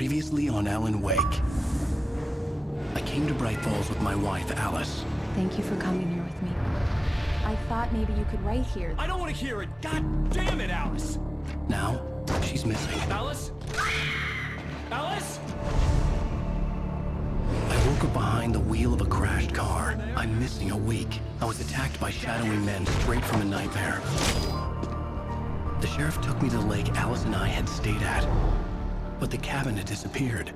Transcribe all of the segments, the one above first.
Previously on Alan Wake. I came to Bright Falls with my wife, Alice. Thank you for coming here with me. I thought maybe you could write here. I don't want to hear it! God damn it, Alice! Now, she's missing. Alice? Alice? I woke up behind the wheel of a crashed car. I'm missing a week. I was attacked by shadowy men straight from a nightmare. The sheriff took me to the lake Alice and I had stayed at. But the cabin had disappeared.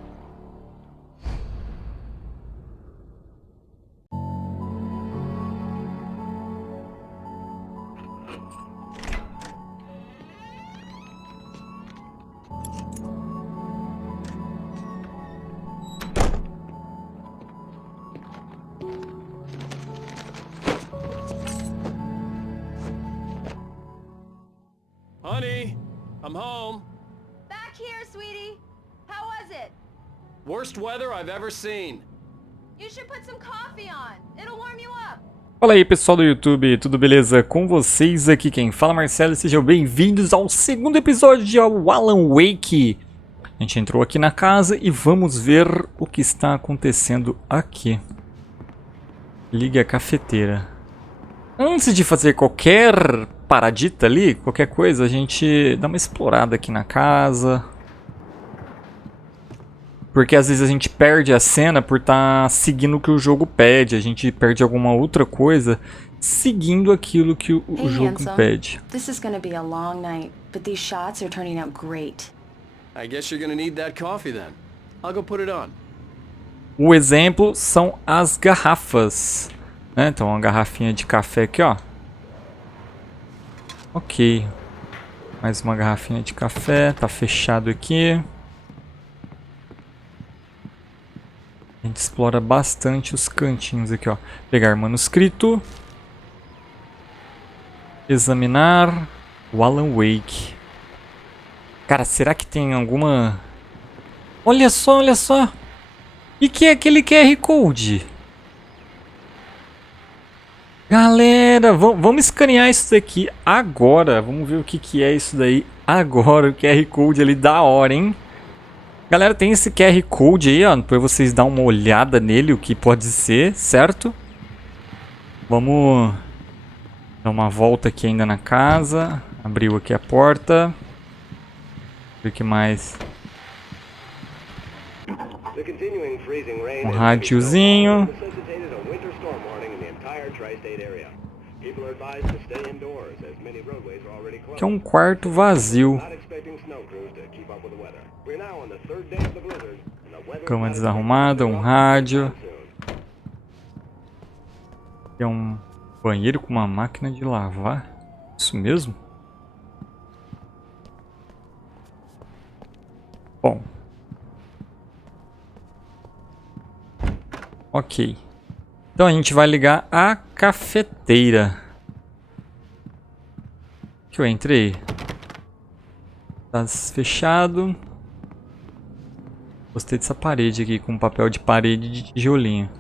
Honey, I'm home. Back here, sweetie. How was it? Worst weather I've ever seen. You should put some coffee on. It'll warm you up. Fala aí, pessoal do YouTube, tudo beleza com vocês? Aqui quem fala é Marcelo, sejam bem-vindos ao segundo episódio de Alan Wake. A gente entrou aqui na casa e vamos ver o que está acontecendo aqui. Ligue a cafeteira. Antes de fazer qualquer paradita ali, qualquer coisa, a gente dá uma explorada aqui na casa. Porque às vezes a gente perde a cena por estar seguindo o que o jogo pede. A gente perde alguma outra coisa seguindo aquilo que o jogo pede. This is gonna be a long night, but these shots are turning out great. I guess you're gonna need that coffee then. I'll go put it on. O exemplo são as garrafas, né? Então uma garrafinha de café aqui, ó. Ok. Mais uma garrafinha de café, tá fechado aqui. A gente explora bastante os cantinhos aqui, ó. Pegar manuscrito. Examinar o Alan Wake. Cara, será que tem alguma... Olha só, olha só. E que é aquele QR Code? Galera, vamos escanear isso daqui agora. Vamos ver o que é isso daí agora. O QR Code ali da hora, hein? Galera, tem esse QR Code aí, ó, para vocês dar uma olhada nele, o que pode ser, certo? Vamos dar uma volta aqui ainda na casa. Abriu aqui a porta. Ver o que mais. Um rádiozinho. Que é um quarto vazio. Cama desarrumada, um rádio. É um banheiro com uma máquina de lavar. Isso mesmo? Bom. Ok. Então a gente vai ligar a cafeteira. Que eu entrei. Tá fechado. Gostei dessa parede aqui com papel de parede de tijolinho.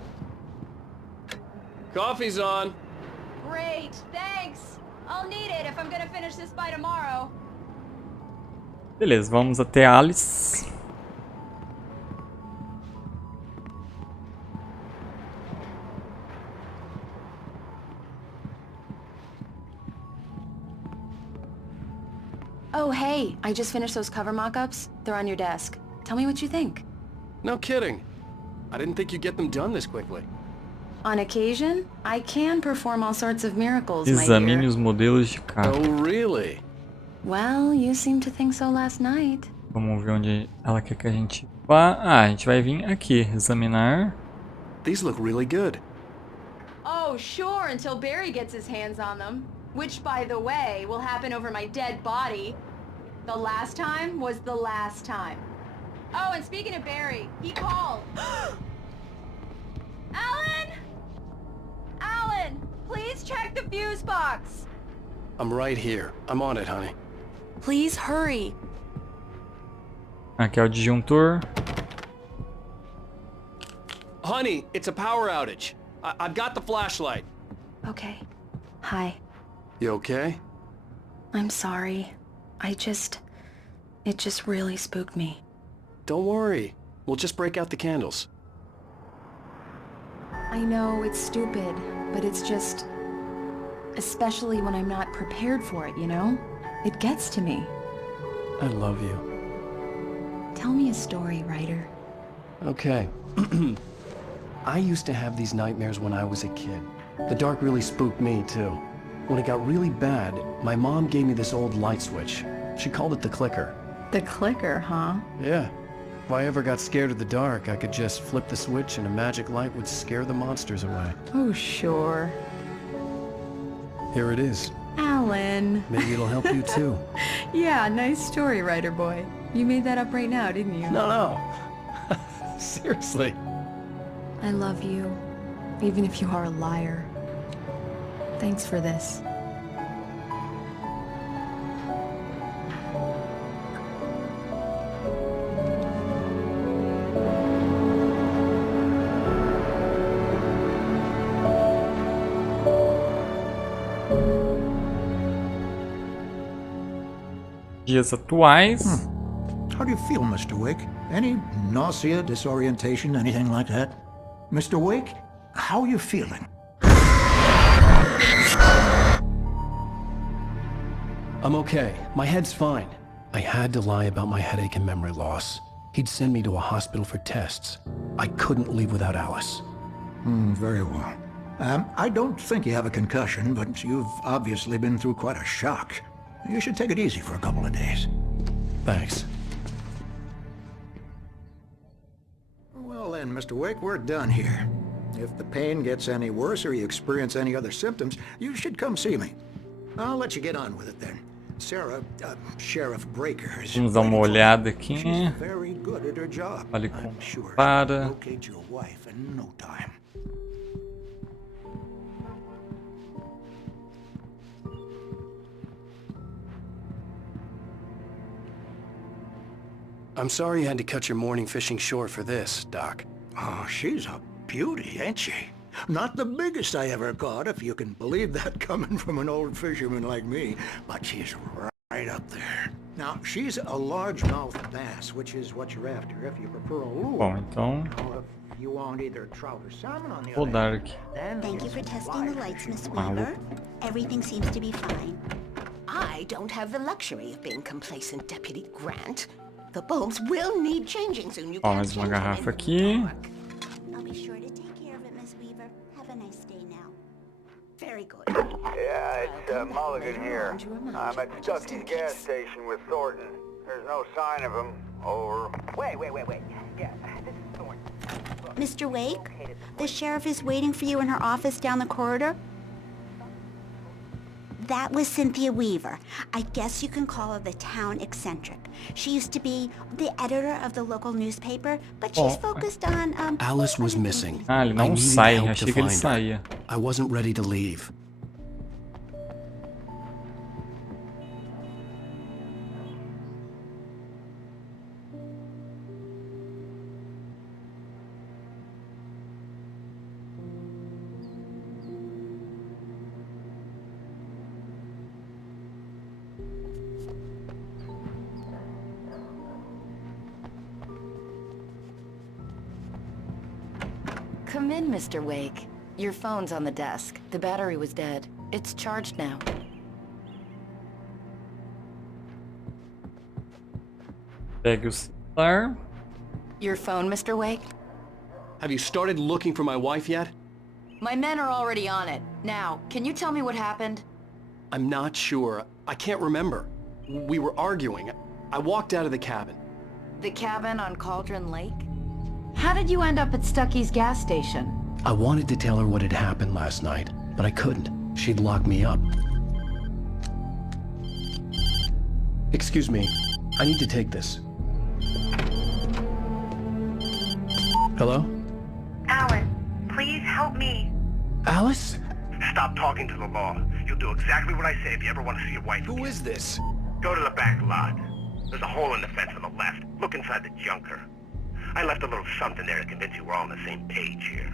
Coffee's on. Great, thanks. I'll need it if I'm gonna finish this by tomorrow. Beleza, vamos até Alice. Oh, hey, I just finished those cover mock-ups. They're on your desk. Tell me what you think. No kidding. I didn't think you'd get them done this quickly. On occasion, I can perform all sorts of miracles, my Examine dear. os modelos de carro. Oh, really? Well, you seemed to think so last night. Vamos ver onde ela quer que a gente vá. Ah, a gente vai vir aqui, examinar. These look really good. Oh, sure, until Barry gets his hands on them. Which, by the way, will happen over my dead body. The last time was the last time. Oh, and speaking of Barry, he called. Alan! Alan, please check the fuse box. I'm right here. I'm on it, honey. Please hurry. Aqui é o disjuntor. Honey, it's a power outage. I've got the flashlight. Okay. Hi. You okay? I'm sorry. It just really spooked me. Don't worry. We'll just break out the candles. I know it's stupid, but it's just... especially when I'm not prepared for it, you know? It gets to me. I love you. Tell me a story, writer. Okay. I used to have these nightmares when I was a kid. The dark really spooked me, too. When it got really bad, my mom gave me this old light switch. She called it the clicker. The clicker, huh? Yeah. If I ever got scared of the dark, I could just flip the switch and a magic light would scare the monsters away. Oh, sure. Here it is. Alan. Maybe it'll help you, too. Yeah, nice story, writer boy. You made that up right now, didn't you? No. Seriously. I love you, even if you are a liar. Thanks for this. Dias atuais. How do you feel, Mr. Wake? Any nausea, disorientation, anything like that? Mr. Wake, how are you feeling? I'm okay. My head's fine. I had to lie about my headache and memory loss. He'd send me to a hospital for tests. I couldn't leave without Alice. Very well. I don't think you have a concussion, but you've obviously been through quite a shock. You should take it easy for a couple of days. Thanks. Well then, Mr. Wake, we're done here. If the pain gets any worse or you experience any other symptoms, you should come see me. I'll let you get on with it then. Sarah, Sheriff Breaker, is Vamos dar uma olhada aqui. She's very good at her job. Fale com I'm sure she'll para. locate your wife in no time. I'm sorry you had to cut your morning fishing short for this, Doc. Oh, she's a beauty, ain't she? Not the biggest I ever caught, if you can believe that coming from an old fisherman like me, but she's right up there. Now, she's a largemouth bass, which is what you're after if you prefer a lure. Bom, então Now, if you want either trout or salmon on the vou other dar hand, aqui. then Thank you for it's testing the live lights, Miss Wow. Weaver. Everything seems to be fine. I don't have the luxury of being complacent, Deputy Grant. The bulbs will need changing soon. You Ó, can't mais uma change them garrafa in the aqui. dark. I'll be sure to take care of it, Miss Weaver. Have a nice day now. Very good. Yeah, it's I'll come back Mulligan later here. on to remind I'm you, at just in Stuckey's gas case. station with Thornton. There's no sign of him. Over. Wait. Yeah, this is Thornton. Mr. Wake, the sheriff is waiting for you in her office down the corridor. That was Cynthia Weaver. I guess you can call her the town eccentric. She used to be the editor of the local newspaper, but she's focused on, Alice was missing. Ah, ele I não needed sai. help Achei to que ele find her. saía. I wasn't ready to leave. Come in, Mr. Wake. Your phone's on the desk. The battery was dead. It's charged now. Pegue o celular. Your phone, Mr. Wake? Have you started looking for my wife yet? My men are already on it. Now, can you tell me what happened? I'm not sure. I can't remember. We were arguing. I walked out of the cabin. The cabin on Cauldron Lake? How did you end up at Stuckey's gas station? I wanted to tell her what had happened last night, but I couldn't. She'd lock me up. Excuse me. I need to take this. Hello? Alan, please help me. Alice? Stop talking to the law. You'll do exactly what I say if you ever want to see your wife Who again. is this? Go to the back lot. There's a hole in the fence on the left. Look inside the junker. I left a little something there to convince you we're all on the same page here.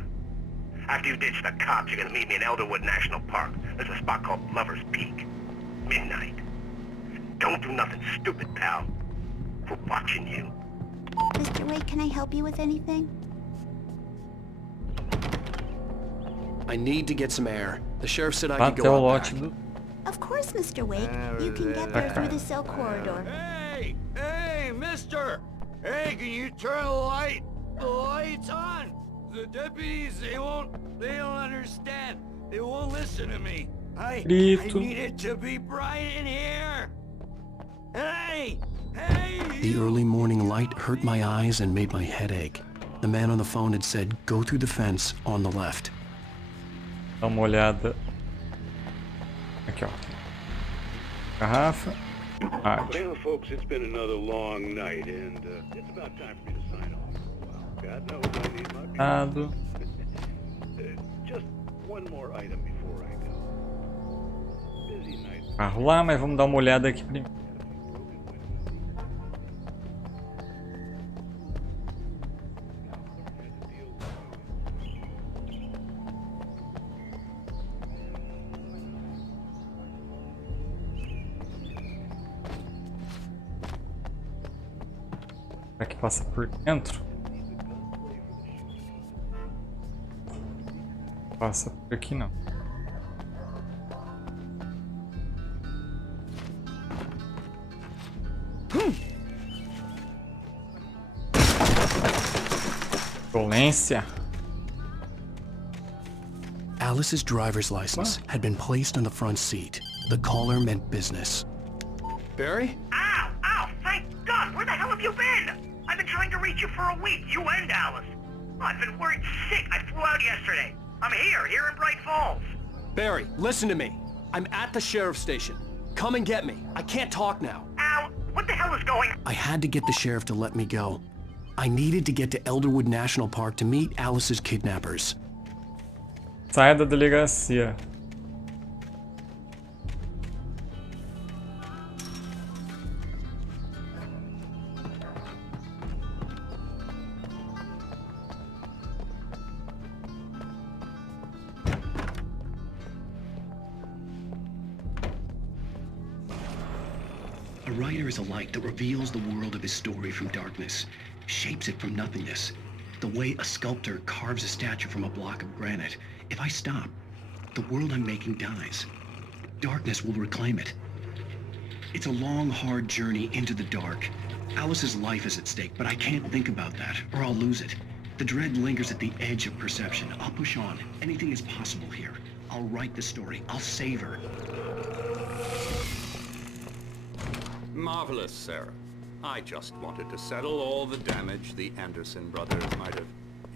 After you ditch the cops, you're gonna meet me in Elderwood National Park. There's a spot called Lover's Peak. Midnight. Don't do nothing stupid, pal. We're watching you. Mr. Wake, can I help you with anything? I need to get some air. The sheriff said I Vá could até go o out lote back. do... Of course, Mr. Wake. You can get there through the cell corridor. Hey! Hey, mister! Hey, can you turn the light? The light's on! The deputies, they don't understand. They won't listen to me. I Grito. need it to be bright in here! Hey! Hey! The early morning light hurt my eyes and made my head ache. The man on the phone had said, go through the fence on the left. Dá uma olhada. Aqui, ó. Garrafa. Arte. Well, folks, it's been another long night, and it's about time for me to sign off for a while. God knows I need my Nado. Just one more item before I go. Busy night. Carro lá, mas vamos dar uma olhada aqui primeiro. Será que passa por dentro? Passa por aqui não. Violência. Alice's driver's license had been placed on the front seat. The caller meant business. Barry? Ow! Ow! Thank God! Where the hell have you been? I've been trying to reach you for a week, you and Alice. Oh, I've been worried sick. I flew out yesterday. I'm here in Bright Falls. Barry, listen to me. I'm at the sheriff's station. Come and get me. I can't talk now. Ow! What the hell is going on? I had to get the sheriff to let me go. I needed to get to Elderwood National Park to meet Alice's kidnappers. Saia da delegacia. A writer is a light that reveals the world of his story from darkness, shapes it from nothingness. The way a sculptor carves a statue from a block of granite. If I stop, the world I'm making dies. Darkness will reclaim it. It's a long, hard journey into the dark. Alice's life is at stake, but I can't think about that, or I'll lose it. The dread lingers at the edge of perception. I'll push on. Anything is possible here. I'll write the story. I'll save her. Marvelous, Sarah. I just wanted to settle all the damage the Anderson brothers might have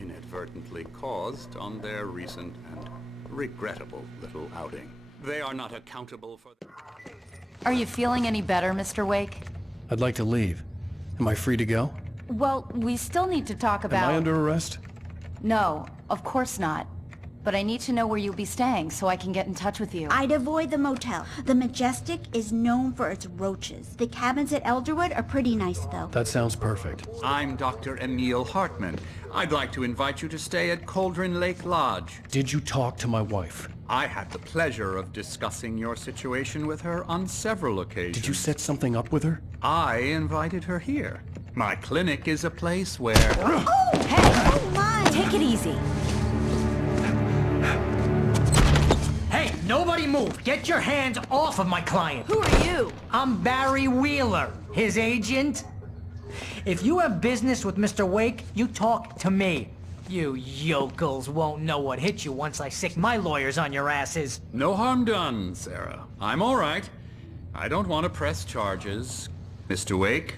inadvertently caused on their recent and regrettable little outing. They are not accountable for... Are you feeling any better, Mr. Wake? I'd like to leave. Am I free to go? Well, we still need to talk about... Am I under arrest? No, of course not. But I need to know where you'll be staying so I can get in touch with you. I'd avoid the motel. The Majestic is known for its roaches. The cabins at Elderwood are pretty nice, though. That sounds perfect. I'm Dr. Emil Hartman. I'd like to invite you to stay at Cauldron Lake Lodge. Did you talk to my wife? I had the pleasure of discussing your situation with her on several occasions. Did you set something up with her? I invited her here. My clinic is a place where... Oh, hey! Oh, my! Take it easy. Hey, nobody move! Get your hands off of my client! Who are you? I'm Barry Wheeler, his agent. If you have business with Mr. Wake, you talk to me. You yokels won't know what hit you once I sick my lawyers on your asses. No harm done, Sarah. I'm all right. I don't want to press charges. Mr. Wake,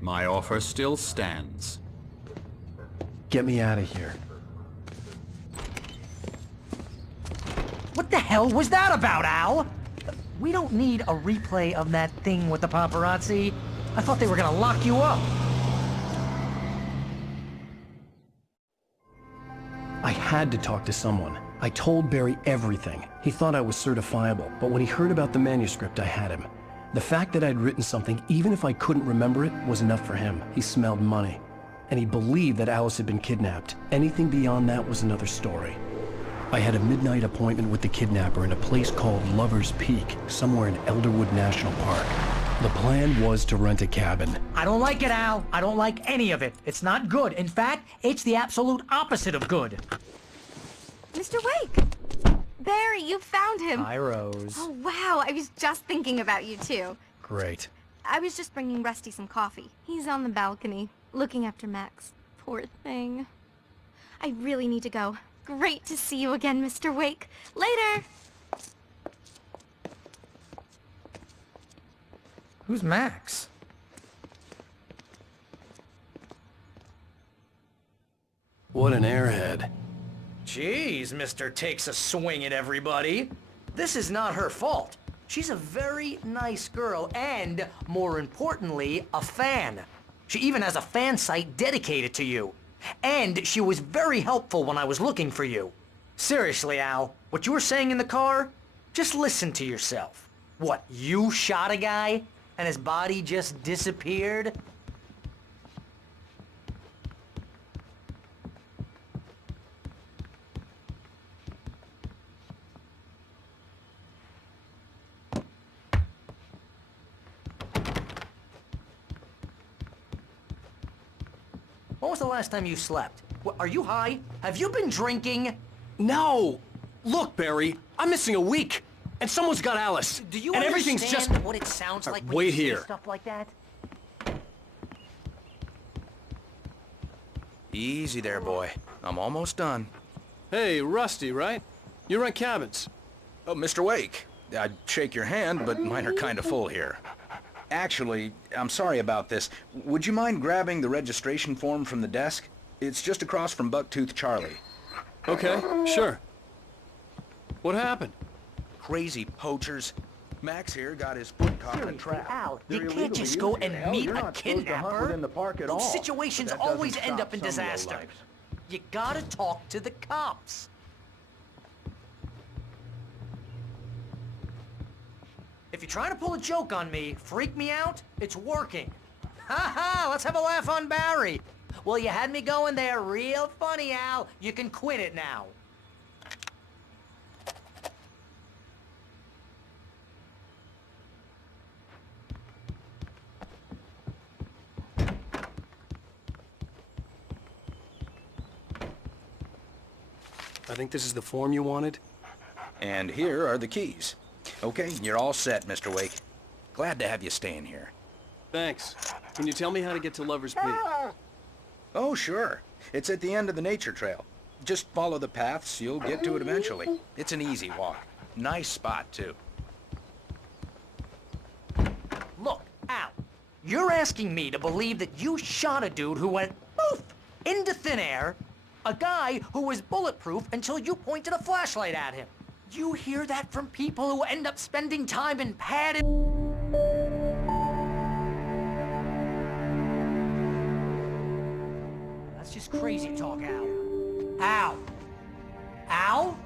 my offer still stands. Get me out of here. What the hell was that about, Al? We don't need a replay of that thing with the paparazzi. I thought they were gonna lock you up. I had to talk to someone. I told Barry everything. He thought I was certifiable, but when he heard about the manuscript, I had him. The fact that I'd written something, even if I couldn't remember it, was enough for him. He smelled money. And he believed that Alice had been kidnapped. Anything beyond that was another story. I had a midnight appointment with the kidnapper in a place called Lover's Peak, somewhere in Elderwood National Park. The plan was to rent a cabin. I don't like it, Al. I don't like any of it. It's not good. In fact, it's the absolute opposite of good. Mr. Wake! Barry, you found him! Hi, Rose. Oh, wow, I was just thinking about you, too. Great. I was just bringing Rusty some coffee. He's on the balcony, looking after Max. Poor thing. I really need to go. Great to see you again, Mr. Wake. Later! Who's Max? What an airhead. Jeez, Mr. Takes a swing at everybody. This is not her fault. She's a very nice girl and, more importantly, a fan. She even has a fan site dedicated to you. And she was very helpful when I was looking for you. Seriously, Al, what you were saying in the car? Just listen to yourself. What, you shot a guy and his body just disappeared? When was the last time you slept? Are you high? Have you been drinking? No! Look, Barry, I'm missing a week, and someone's got Alice. Do you and understand everything's just... what it sounds like when wait you here. say stuff like that? Easy there, boy. I'm almost done. Hey, Rusty, right? You rent cabins. Oh, Mr. Wake. I'd shake your hand, but mine are kind of full here. Actually, I'm sorry about this. Would you mind grabbing the registration form from the desk? It's just across from Bucktooth Charlie. Okay, sure. What happened? Crazy poachers. Max here got his foot caught in a trap. Al, you can't just go and meet a kidnapper. Those situations always end up in disaster. You gotta talk to the cops. If you're trying to pull a joke on me, freak me out, it's working. Ha ha, let's have a laugh on Barry. Well, you had me going there real funny, Al. You can quit it now. I think this is the form you wanted. And here are the keys. Okay, you're all set, Mr. Wake. Glad to have you staying here. Thanks. Can you tell me how to get to Lover's Peak? Oh, sure. It's at the end of the nature trail. Just follow the paths, you'll get to it eventually. It's an easy walk. Nice spot, too. Look, Al, you're asking me to believe that you shot a dude who went poof into thin air, a guy who was bulletproof until you pointed a flashlight at him. You hear that from people who end up spending time in padded... That's just crazy talk, Al. Al? Al?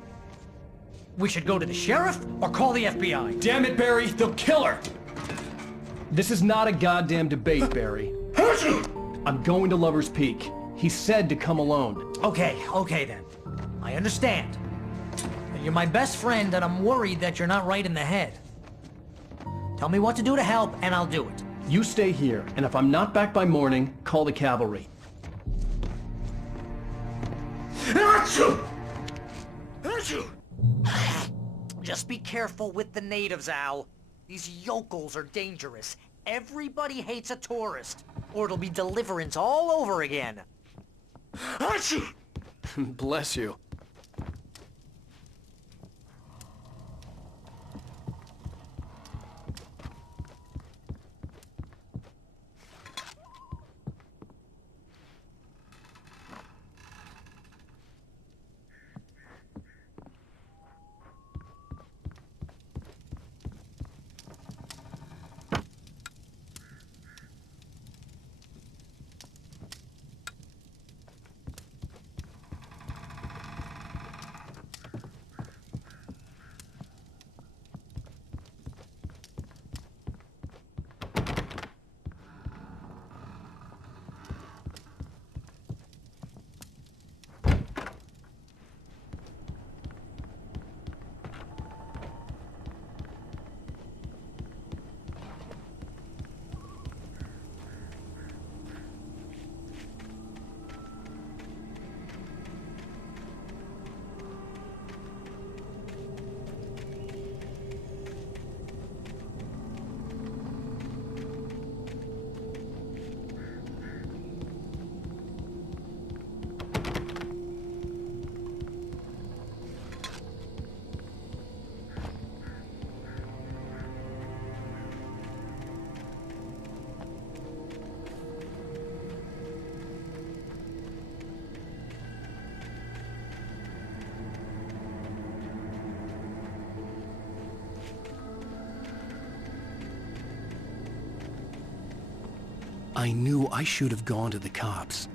We should go to the sheriff or call the FBI. Damn it, Barry, they'll kill her! This is not a goddamn debate, Barry. I'm going to Lover's Peak. He said to come alone. Okay then. I understand. You're my best friend, and I'm worried that you're not right in the head. Tell me what to do to help, and I'll do it. You stay here, and if I'm not back by morning, call the cavalry. Just be careful with the natives, Al. These yokels are dangerous. Everybody hates a tourist, or it'll be Deliverance all over again. Bless you. I knew I should have gone to the cops.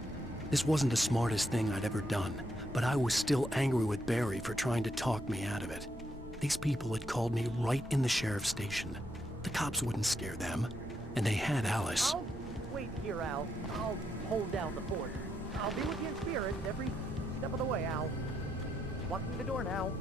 This wasn't the smartest thing I'd ever done, but I was still angry with Barry for trying to talk me out of it. These people had called me right in the sheriff's station. The cops wouldn't scare them, and they had Alice. I'll wait here, Al. I'll hold down the fort. I'll be with you in spirit every step of the way, Al. Locking the door now.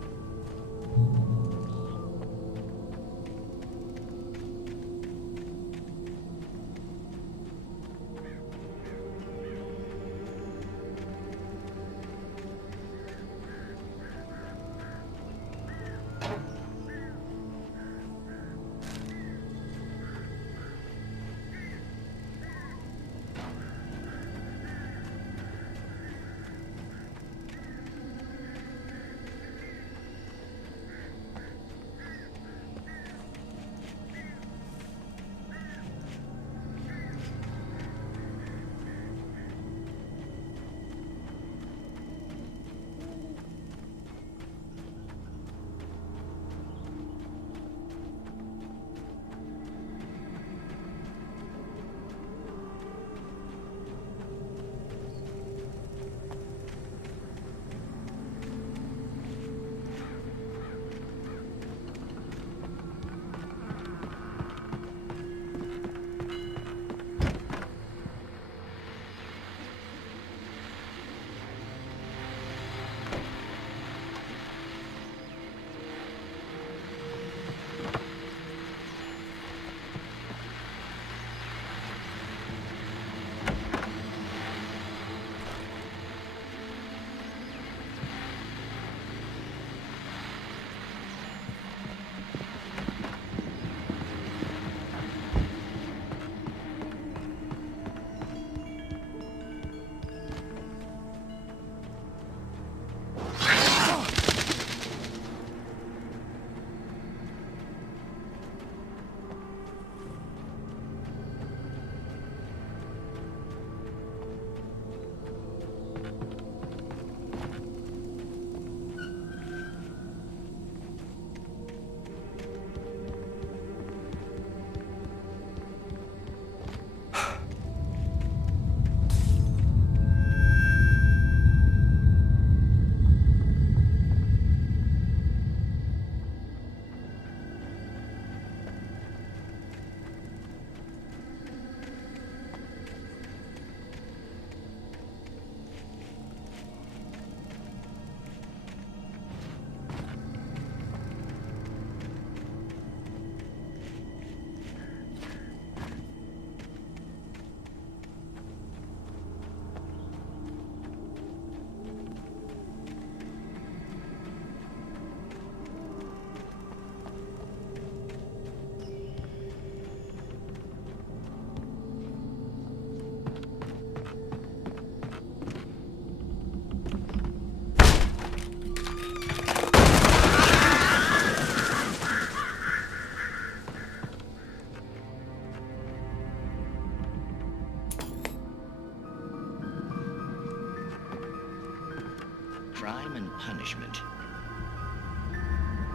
Crime and punishment.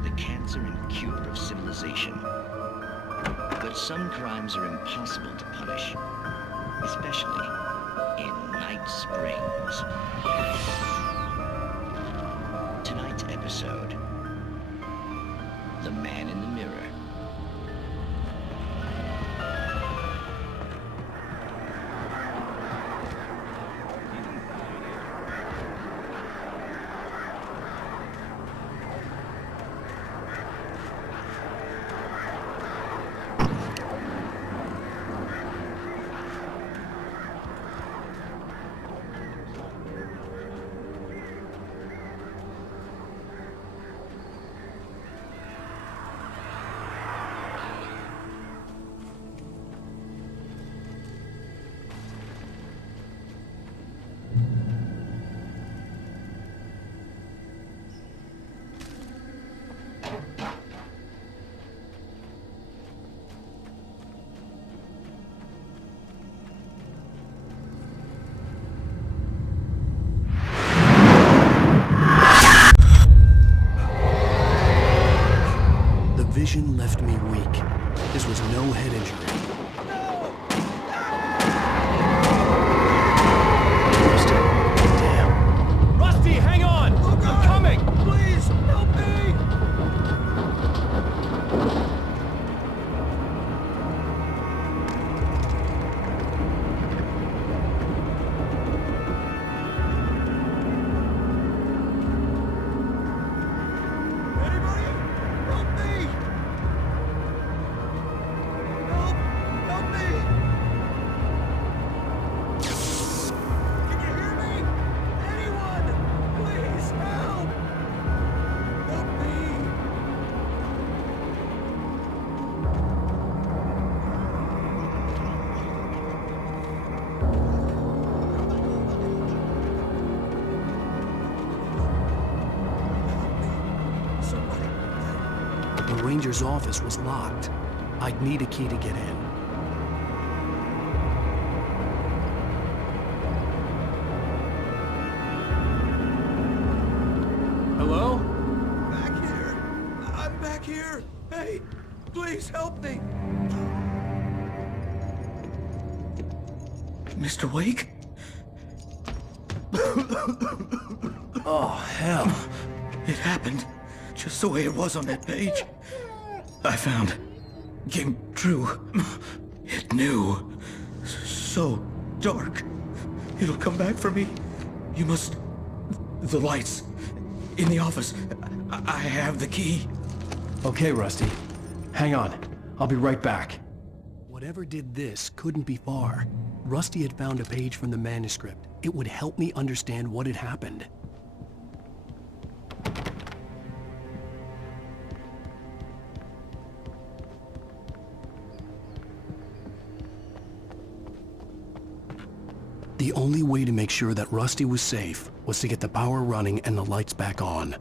The cancer and cure of civilization. But some crimes are impossible to punish, especially in Night Springs. Tonight's episode, The Man in the Mirror. ranger's office was locked. I'd need a key to get in. Hello? Back here! I'm back here! Hey, please help me! Mr. Wake? Oh, hell. It happened just the way it was on that page. I found. Came true. It knew. So dark. It'll come back for me. You must... The lights. In the office. I have the key. Okay, Rusty. Hang on. I'll be right back. Whatever did this couldn't be far. Rusty had found a page from the manuscript. It would help me understand what had happened. The only way to make sure that Rusty was safe was to get the power running and the lights back on.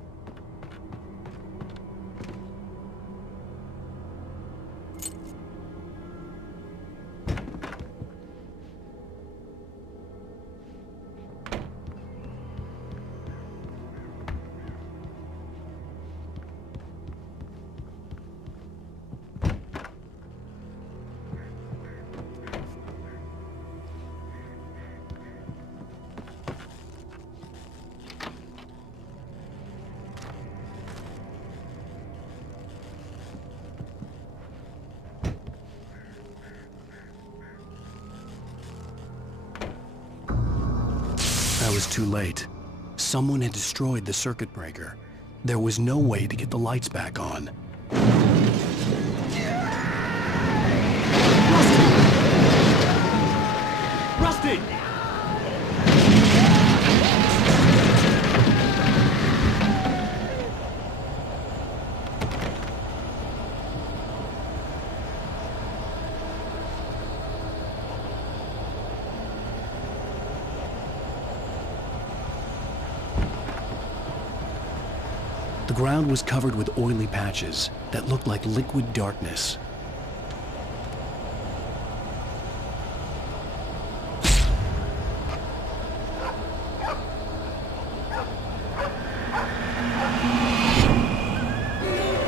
I was too late. Someone had destroyed the circuit breaker. There was no way to get the lights back on. Rusty! The ground was covered with oily patches that looked like liquid darkness.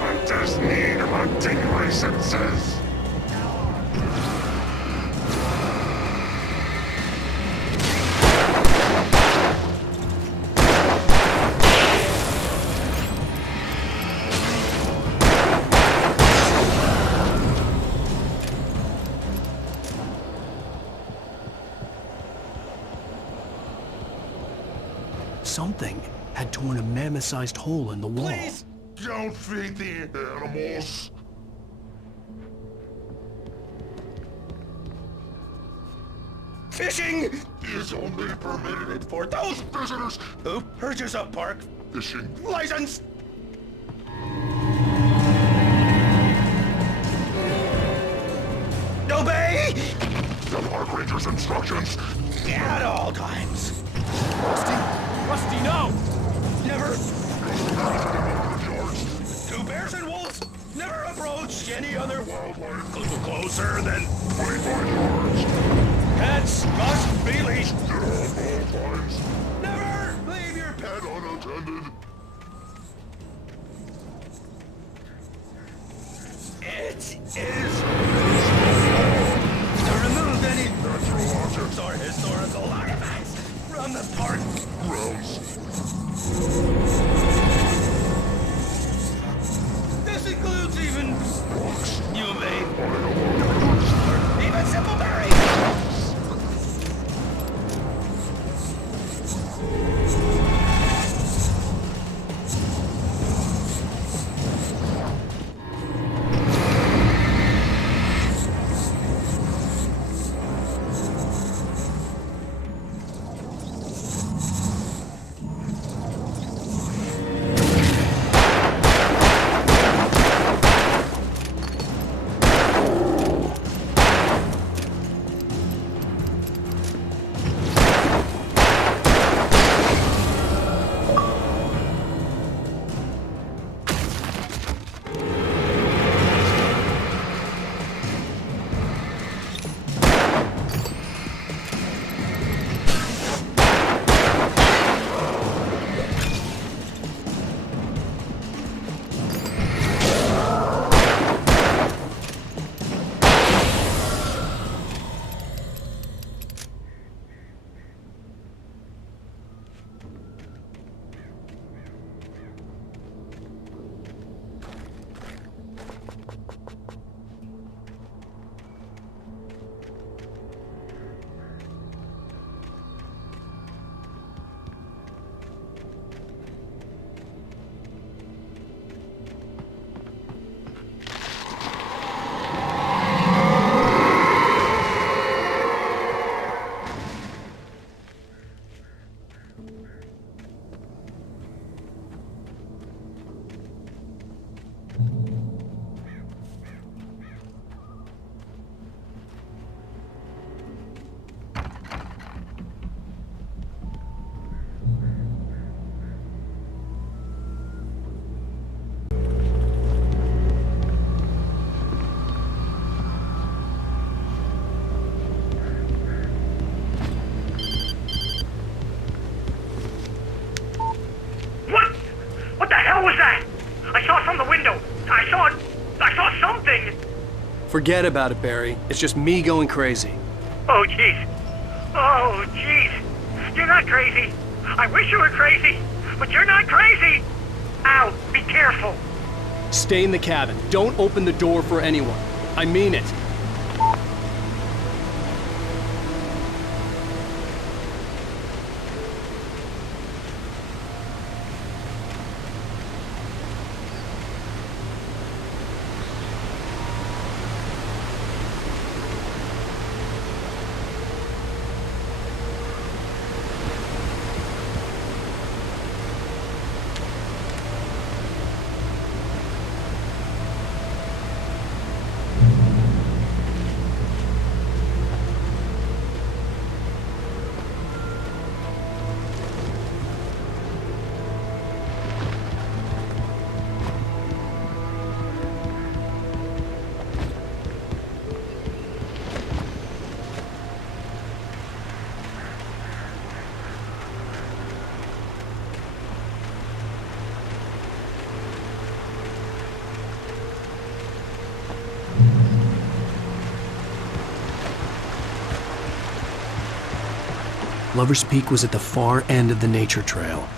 I just need hunting licenses. Something had torn a mammoth-sized hole in the wall. Please don't feed the animals. Fishing is only permitted for those visitors who purchase a park fishing license. Obey the park ranger's instructions at all times. Rusty, no! Never. Two bears and wolves never approach any other wildlife closer than 25 yards. Cats must be leashed at all times. Never leave your pet unattended. It is to remove any natural objects or historical artifacts from the park grounds. This includes even rocks. You may even simple berries. hell was that? I saw it from the window. I saw something. Forget about it, Barry. It's just me going crazy. Oh, jeez. Oh, jeez. You're not crazy. I wish you were crazy, but you're not crazy. Ow, be careful. Stay in the cabin. Don't open the door for anyone. I mean it. Lover's Peak was at the far end of the nature trail.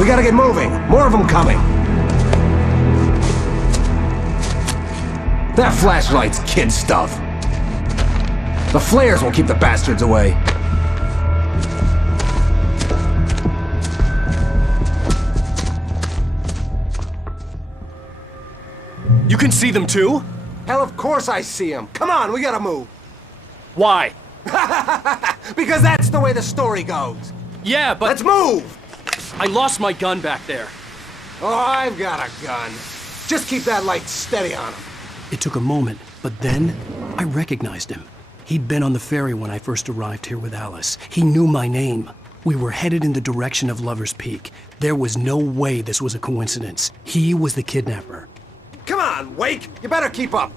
We gotta get moving. More of them coming. That flashlight's kid stuff. The flares will keep the bastards away. You can see them too? Hell, of course I see them. Come on, we gotta move. Why? Because that's the way the story goes. Yeah, but... Let's move! I lost my gun back there. Oh, I've got a gun. Just keep that light steady on him. It took a moment, but then I recognized him. He'd been on the ferry when I first arrived here with Alice. He knew my name. We were headed in the direction of Lover's Peak. There was no way this was a coincidence. He was the kidnapper. Come on, Wake! You better keep up!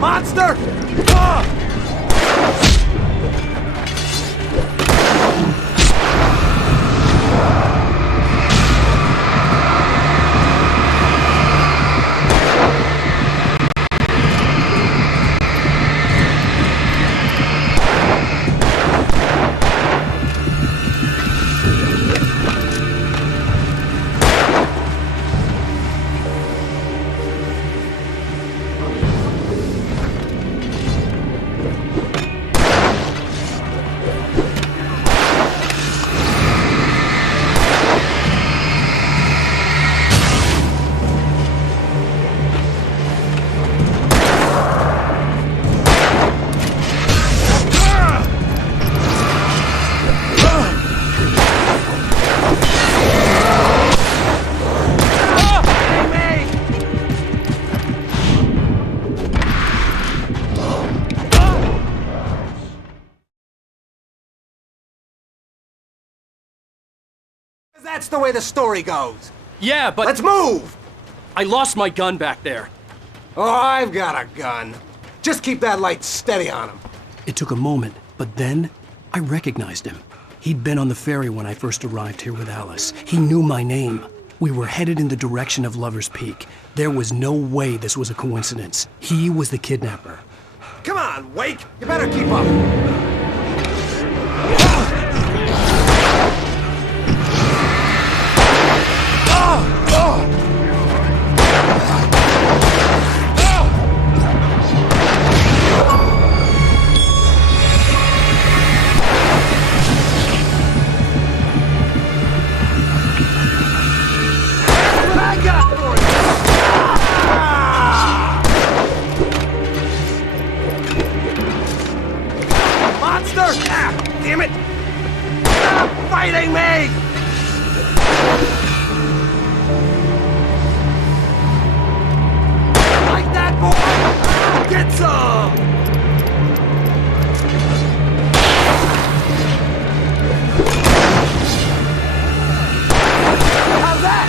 Monster! That's the way the story goes. Yeah, but... Let's move! I lost my gun back there. Oh, I've got a gun. Just keep that light steady on him. It took a moment, but then I recognized him. He'd been on the ferry when I first arrived here with Alice. He knew my name. We were headed in the direction of Lover's Peak. There was no way this was a coincidence. He was the kidnapper. Come on, Wake! You better keep up. Damn it! Stop fighting me! Like that, boy! Get some! How's that?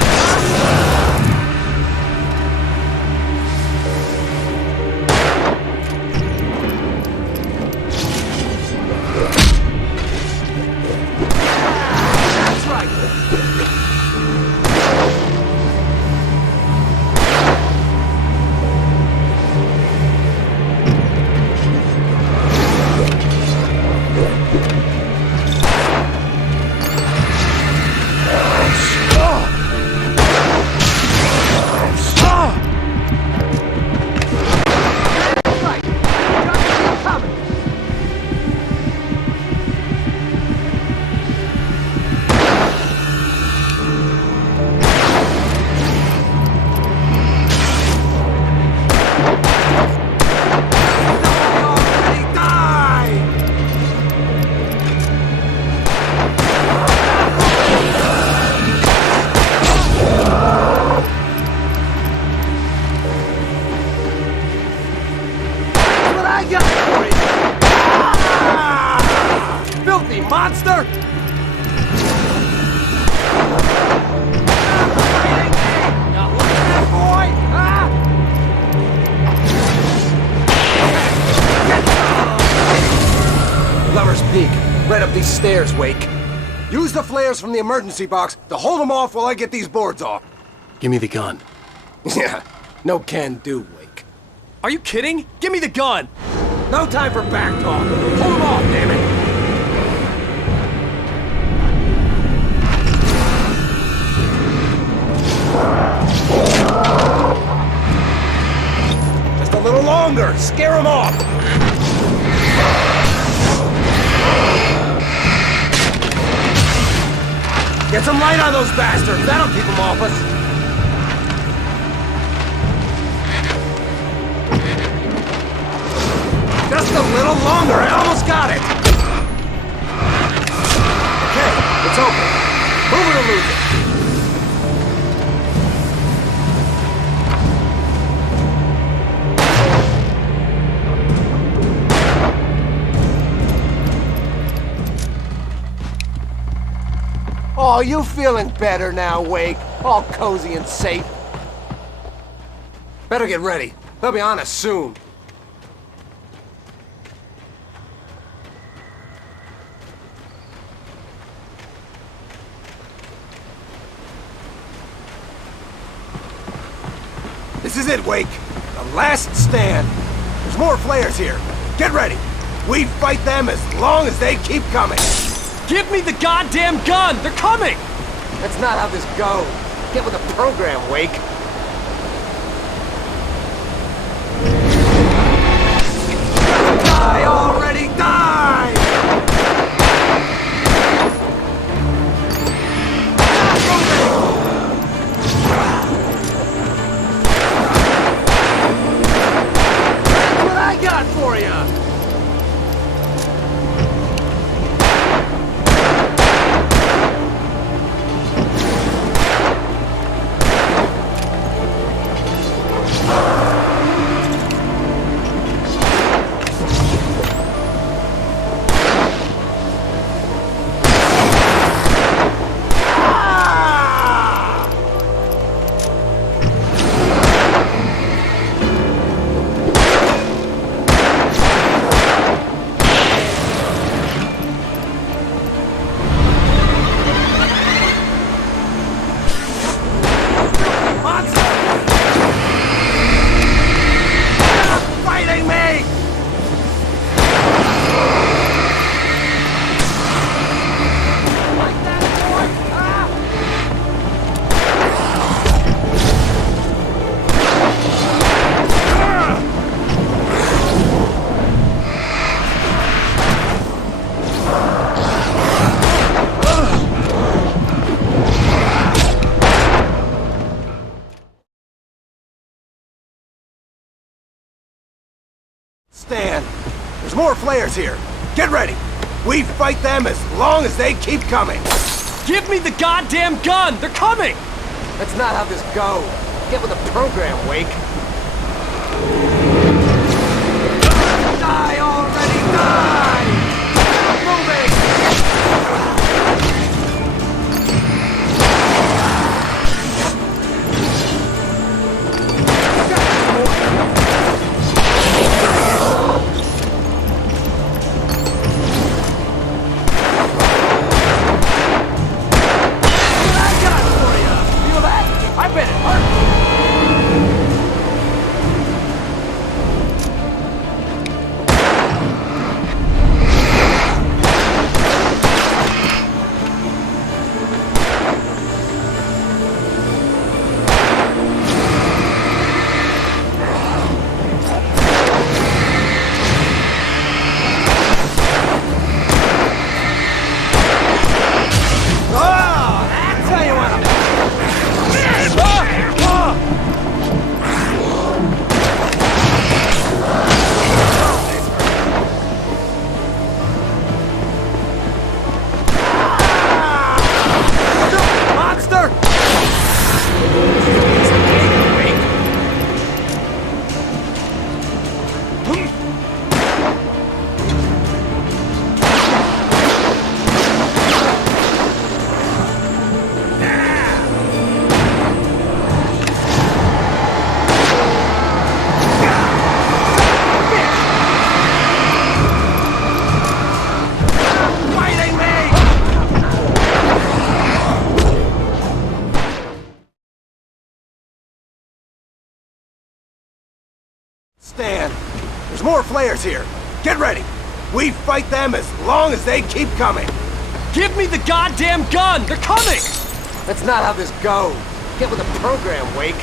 monster! Lover's Peak. Right up these stairs, Wake. Use the flares from the emergency box to hold them off while I get these boards off. Give me the gun. Yeah, no can do, Wake. Are you kidding? Give me the gun! No time for back talk. Hold them off, damn it! Just a little longer. Scare them off. Get some light on those bastards. That'll keep them off us. Just a little longer. I almost got it. Okay, it's open. Move it or lose it. Oh, you feeling better now, Wake? All cozy and safe. Better get ready. They'll be on us soon. This is it, Wake. The last stand. There's more flares here. Get ready. We fight them as long as they keep coming. Give me the goddamn gun! They're coming! That's not how this goes. Get with the program, Wake. Die already, die! That's what I got for you! Stand. There's more flares here. Get ready. We fight them as long as they keep coming. Give me the goddamn gun! They're coming! That's not how this goes. Get with the program, Wake. Die already, die! Moving! I bet it hurt! more flares here. Get ready. We fight them as long as they keep coming. Give me the goddamn gun! They're coming! That's not how this goes. Get with the program, Wake.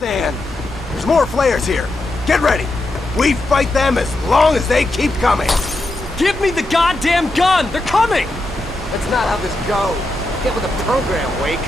Stand. There's more flares here. Get ready. We fight them as long as they keep coming. Give me the goddamn gun! They're coming! That's not how this goes. Get with the program, Wake.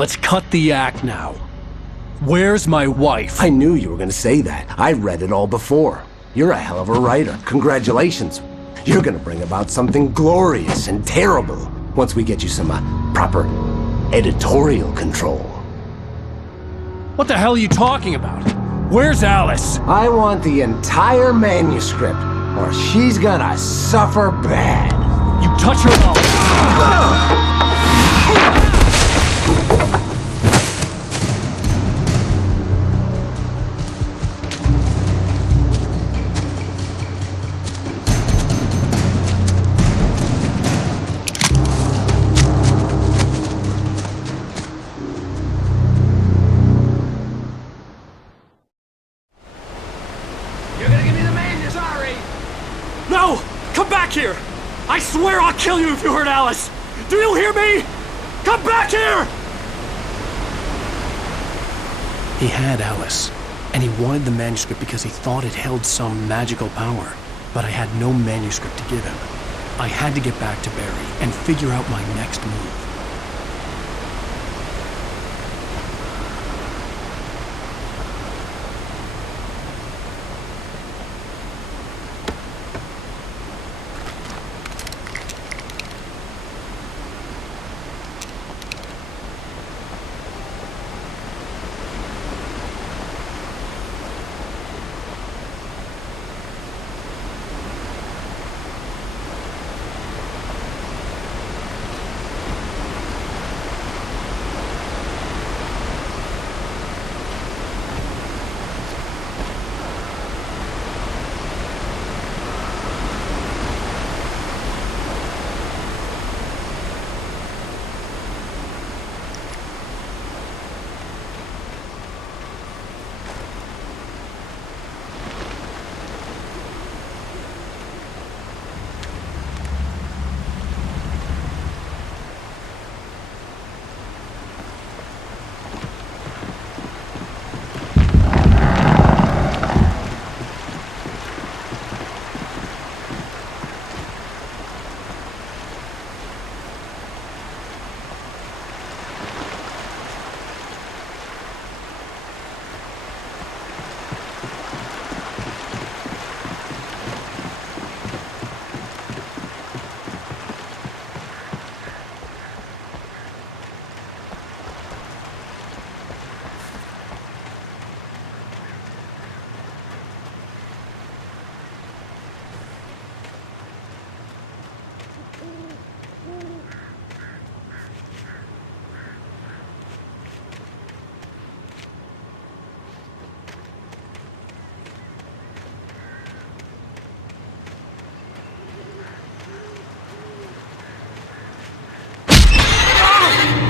Let's cut the act now. Where's my wife? I knew you were gonna say that. I read it all before. You're a hell of a writer. Congratulations. You're gonna bring about something glorious and terrible once we get you some proper editorial control. What the hell are you talking about? Where's Alice? I want the entire manuscript, or she's gonna suffer bad. You touch her mouth. No! Come back here! I swear I'll kill you if you hurt Alice! Do you hear me? Come back here! He had Alice, and he wanted the manuscript because he thought it held some magical power. But I had no manuscript to give him. I had to get back to Barry and figure out my next move.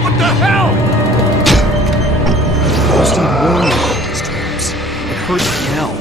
What the hell? Austin warned me about these traps. It hurts now.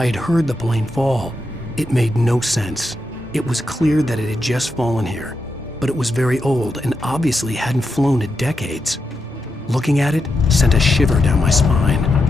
I had heard the plane fall. It made no sense. It was clear that it had just fallen here, but it was very old and obviously hadn't flown in decades. Looking at it sent a shiver down my spine.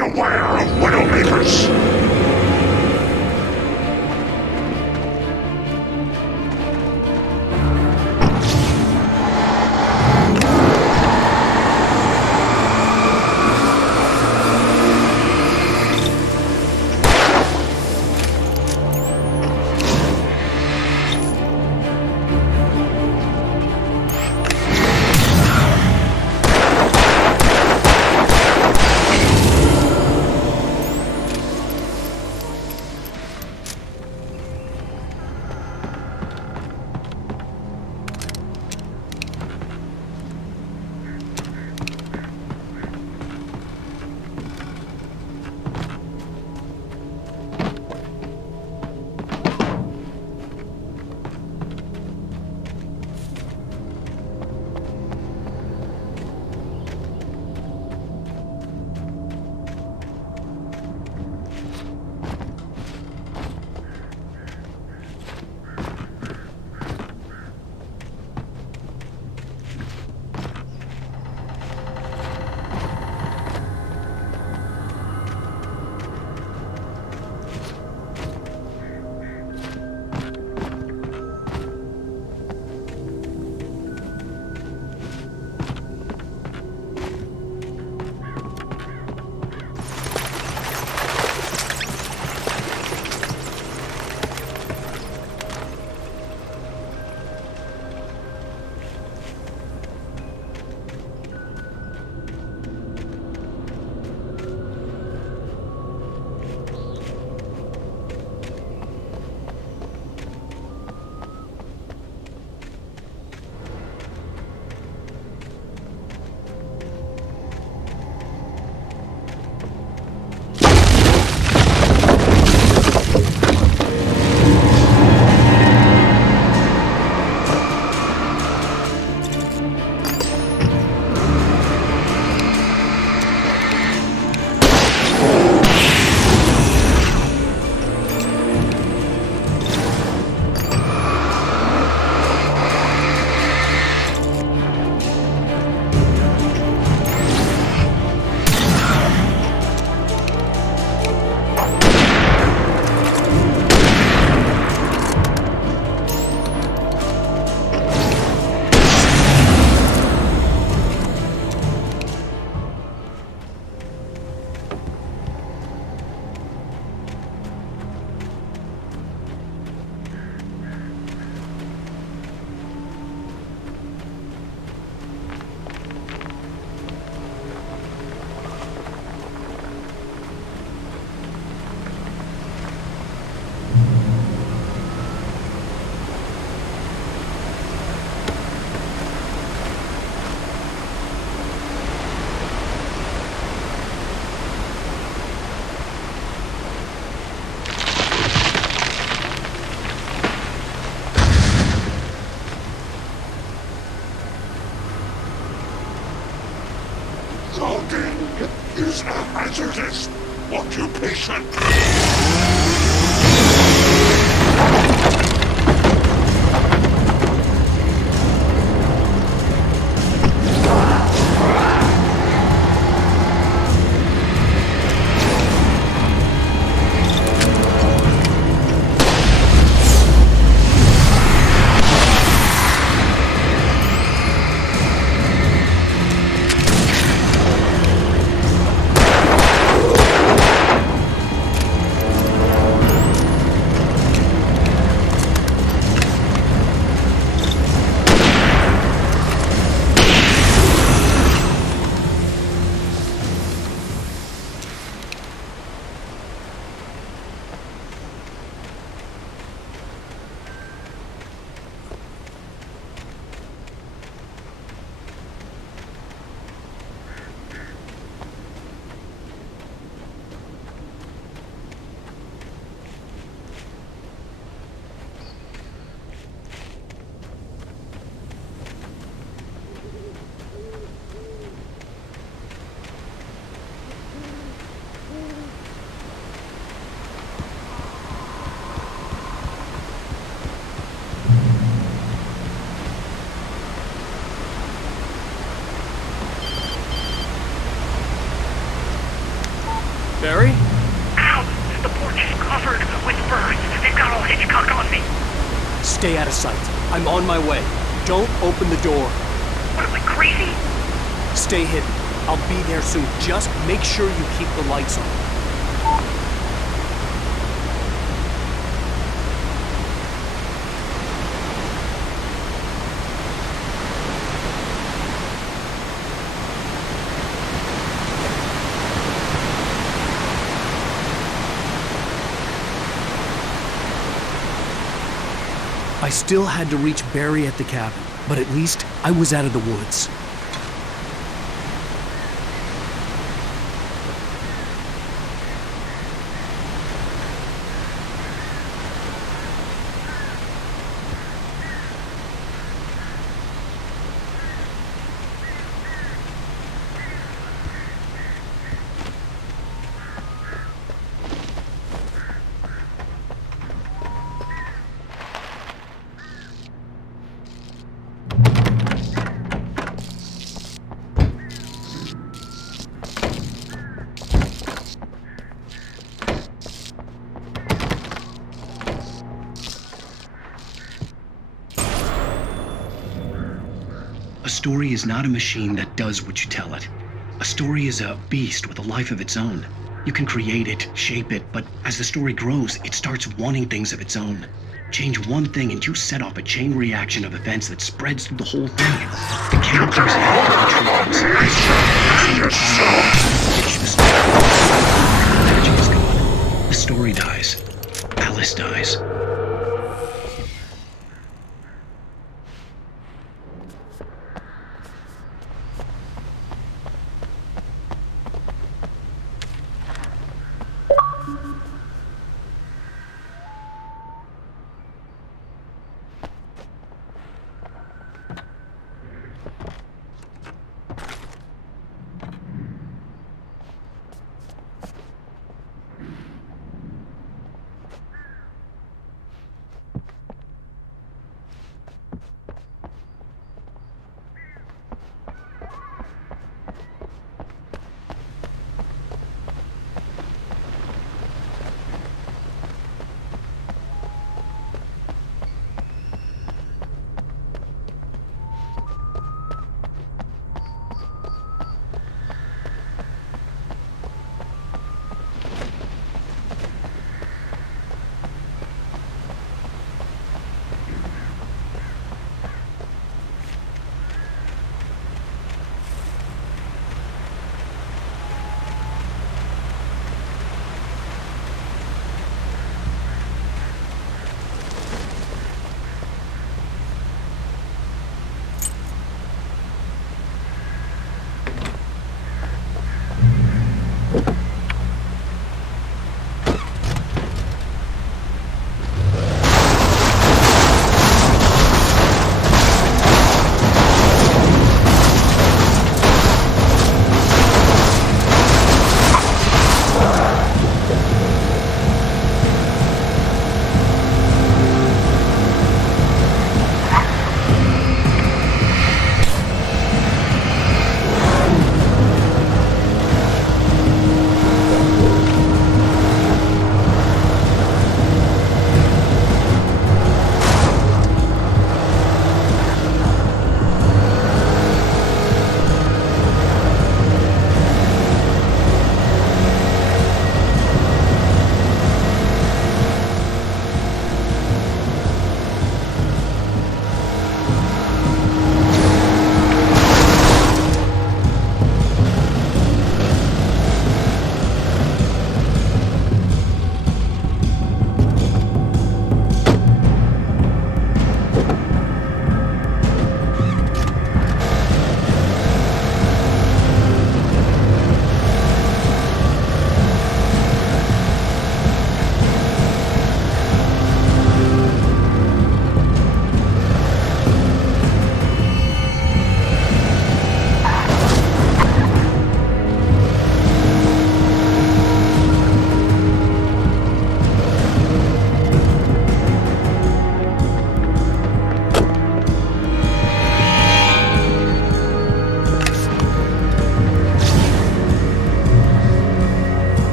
aware of Widowmakers. is a hazardous occupation. Barry? Ow! The porch is covered with birds. They've got all Hitchcock on me. Stay out of sight. I'm on my way. Don't open the door. What am I, crazy? Stay hidden. I'll be there soon. Just make sure you keep the lights on. I still had to reach Barry at the cabin, but at least I was out of the woods. A story is not a machine that does what you tell it. A story is a beast with a life of its own. You can create it, shape it, but as the story grows, it starts wanting things of its own. Change one thing and you set off a chain reaction of events that spreads through the whole thing. The characters have to the magic is gone. The story dies. Alice dies.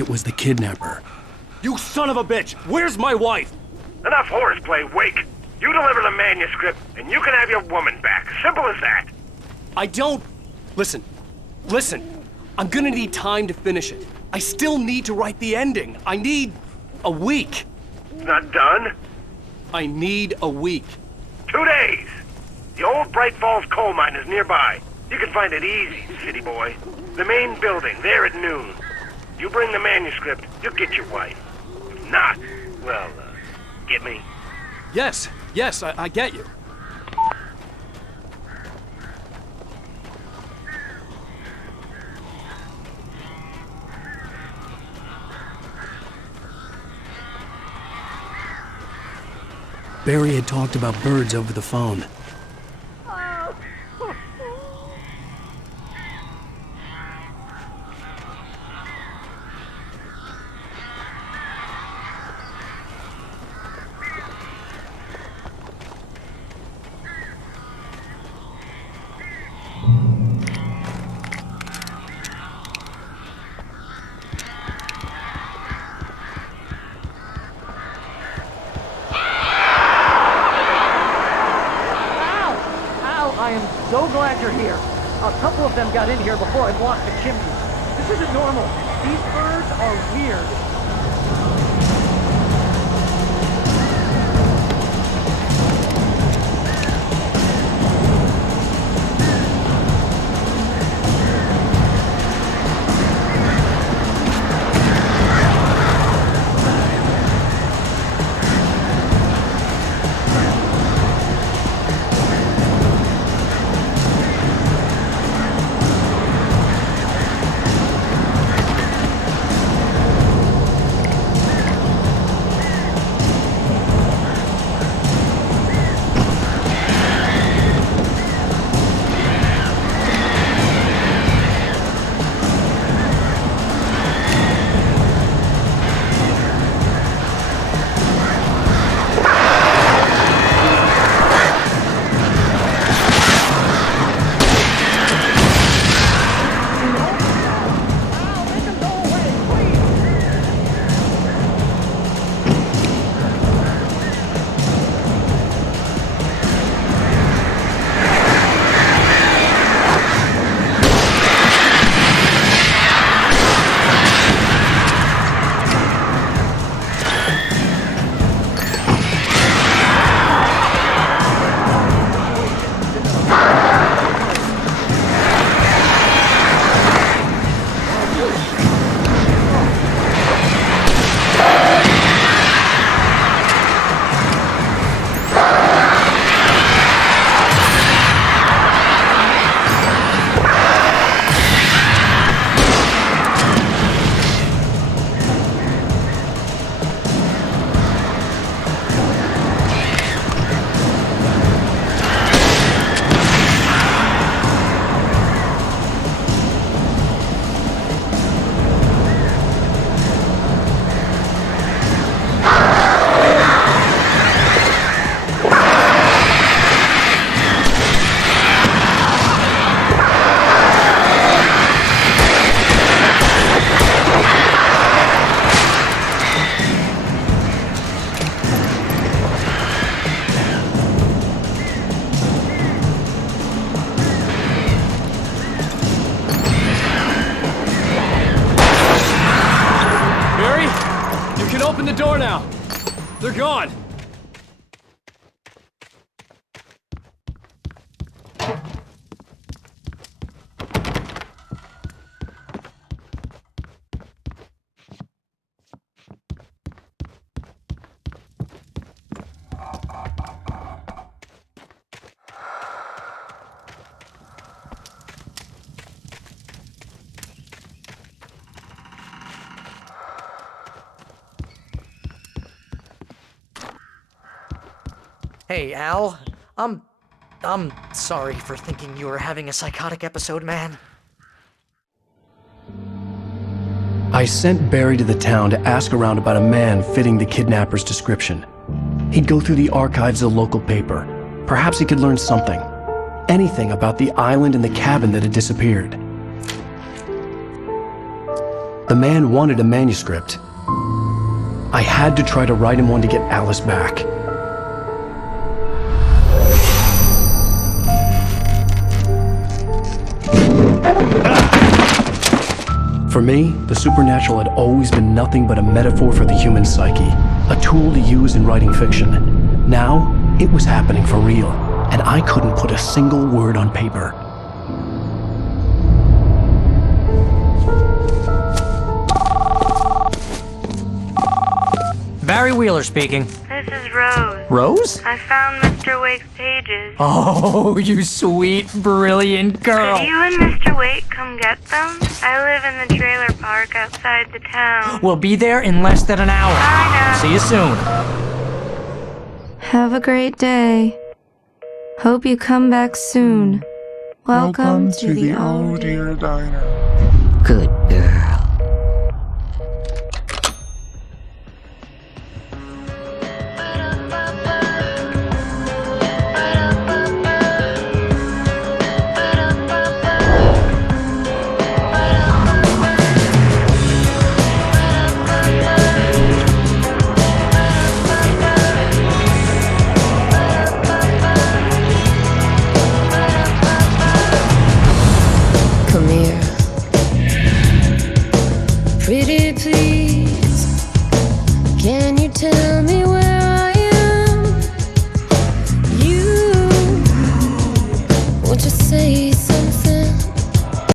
It was the kidnapper. You son of a bitch! Where's my wife? Enough horseplay, Wake. You deliver the manuscript, and you can have your woman back. Simple as that. I don't... Listen. I'm gonna need time to finish it. I still need to write the ending. I need a week. It's not done? I need a week. 2 days. The old Bright Falls coal mine is nearby. You can find it easy, city boy. The main building, there at noon. You bring the manuscript, you'll get your wife. If not, well, get me? Yes, I get you. Barry had talked about birds over the phone. I am so glad you're here. A couple of them got in here before I blocked the chimney. This isn't normal. These birds are weird. Open the door now. They're gone. Hey, Al. I'm sorry for thinking you were having a psychotic episode, man. I sent Barry to the town to ask around about a man fitting the kidnapper's description. He'd go through the archives of the local paper. Perhaps he could learn something. Anything about the island and the cabin that had disappeared. The man wanted a manuscript. I had to try to write him one to get Alice back. For me, the supernatural had always been nothing but a metaphor for the human psyche, a tool to use in writing fiction. Now, it was happening for real, and I couldn't put a single word on paper. Barry Wheeler speaking. This is Rose. Rose? I found Mr. Wake's pages. Oh, you sweet, brilliant girl. Could you and Mr. Wake come get them? I live in the trailer park outside the town. We'll be there in less than an hour. Bye now. See you soon. Have a great day. Hope you come back soon. Welcome to the Oh Dear Diner. Good girl. Come here, pretty please.